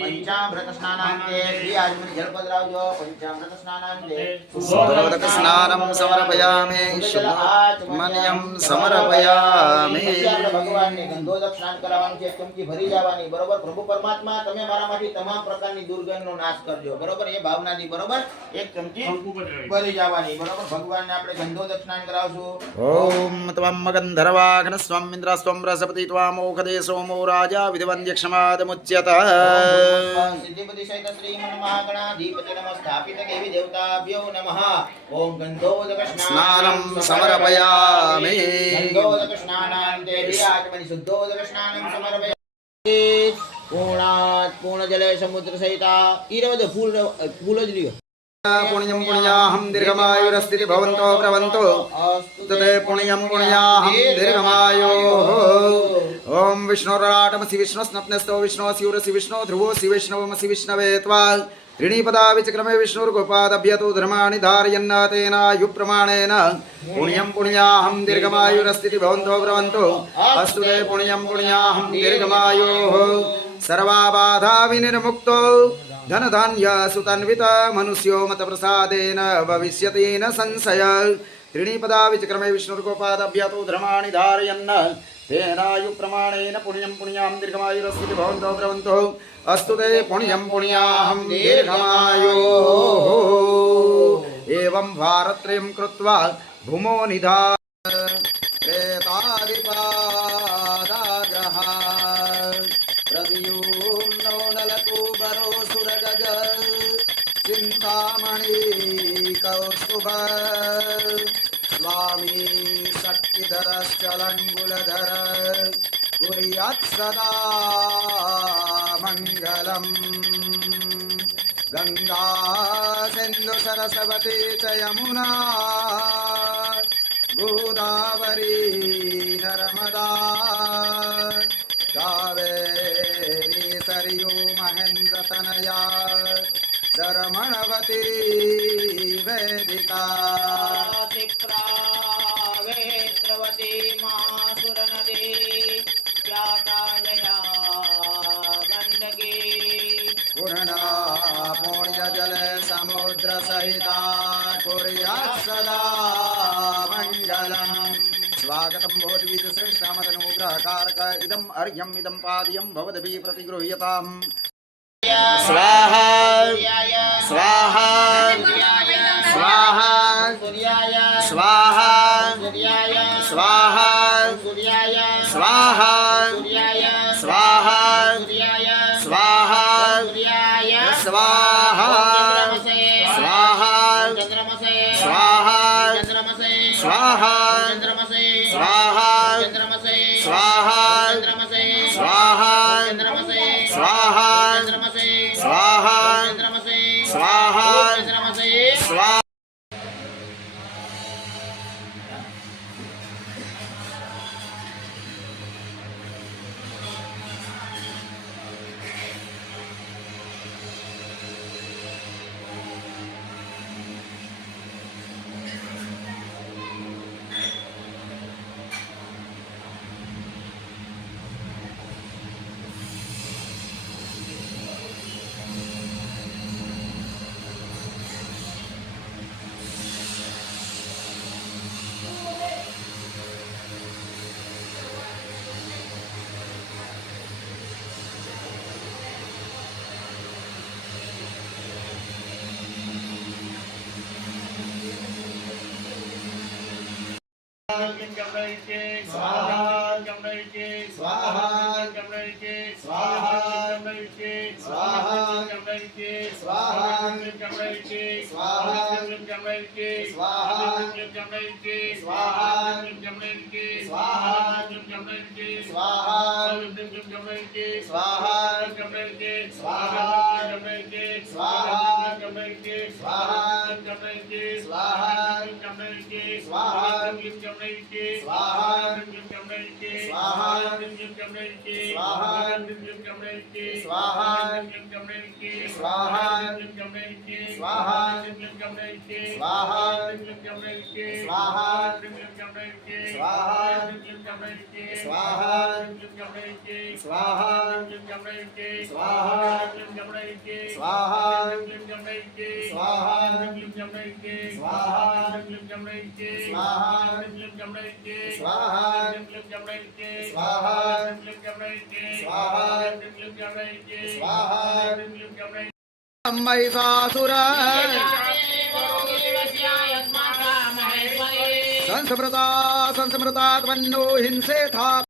पंचामृत स्नानान्ते श्री आजमनी जल पधरावजो पंचामृत स्नानान्ते सुदोदक स्नानं समर्पयामि शुभमन्यं समर्पयामि। भगवान ने गंधोदक स्नान करावવાનું છે ચમચી ભરી જવાની બરોબર। પ્રભુ પરમાત્મા તમે મારામાંથી તમામ પ્રકારની દુર્ગંધનો નાશ કરજો બરોબર। એ ભાવનાથી બરોબર એક ચમચી ભરી જવાની બરોબર। ભગવાનને આપણે ગંધોદક સ્નાન કરાવશું। ओम त्वं गन्धर्वाघ्न स्वं इन्द्र स्वं बृहस्पति त्वामोखदे सोमो राजा विधिवन्द्यक्षमादमुच्यतः। सिद्धिपति सहित श्री महागणाधिपति नमः स्थापित देवी देवताभ्यो नमः। ओम गंधोदक स्नानं समर्पयामि। गंधोदक स्नानान्ते विराजमणि शुद्धोदक स्नानं समर्पयामि। पूर्णात् पूर्णजले समुद्र सहिता इरवद फूल ज लियो। पुण्यं पुण्याहं दीर्घमायुरस्ति भवन्तो प्रवन्तो तते पुण्यं पुण्याहं दीर्घमायोः। ओम विष्णुराटमसि विष्णुस्नप्नस्तो विष्णुस्यूरसि विष्णु ध्रुवोऽसि वैष्णवमसि विष्णवे त्वा त्रीणिपदा विचक्रमे विष्णुर्गोपादभ्यतो धर्माणि धारयन् तेनायुप्रमाणेन पुण्यं पुण्याहं दीर्घमायुरस्ति भवन्तो प्रवन्तो अस्तु ते पुण्यं पुण्याहं दीर्घमायोः। सर्वाबाधा विनिर्मुक्तो धन धान्य सुतन्वित मनुष्यो मत प्रसादेन भविष्यति न संशय। त्रीणिपदा विचक्रमे विष्णुर्गोपादभ्यतो धर्माणि धारयन् तेनायु प्रमाणेन पुण्यं पुण्याहं दीर्घमायुरस्ति भवन्तो प्रवन्तो अस्तु ते पुण्यं पुण्याहं दीर्घमायोः। एवं वारत्रयं कृत्वा भूमो निधाय प्रेतादिपादाग्रह प्रद्युम्नो नलकूबरो सुरगज चिन्तामणि कौस्तुभ स्वामी शक्तिधरश्चलङ्गुलधर कुर्यात् सदा मङ्गलम्। गंगा सिन्धु सरस्वती च यमुना गोदावरी नर्मदा कावेरी सरयू महेन्द्रतनया शरमणवती वेदिका वेत्रवती महासुरनदी व्याताजया गंडकी पूर्णा पुण्यजल समुद्र सहिता कुर्यात् सदा मङ्गलम्। स्वागतं भवद्भिः श्रेष्ठामदनुग्रहकारक इदम् अर्घ्यम् इदं पाद्यं भवद्भिः प्रतिगृह्यताम्। स्वाहा स्वाहा स्वाहा स्वाहा स्वाहा स्वाहा स्वाहा स्वाहा स्वाहा स्वाहा स्वाहा स्वाहा स्वाहा स्वाहा स्वाहा स्वाहा स्वाहा स्वाहा स्वाहा। स्वाहा स्वाहा स्वाहा स्वाहा स्वाहा स्वाहा स्वाहा स्वाहा स्वाहा स्वाहा स्वाहा स्वाहा स्वाहा स्वाहा स्वाहा स्वाहा स्वाहा स्वाहा महिषासुर संस्मृता संस्मृता त्वन्नो हिंसे था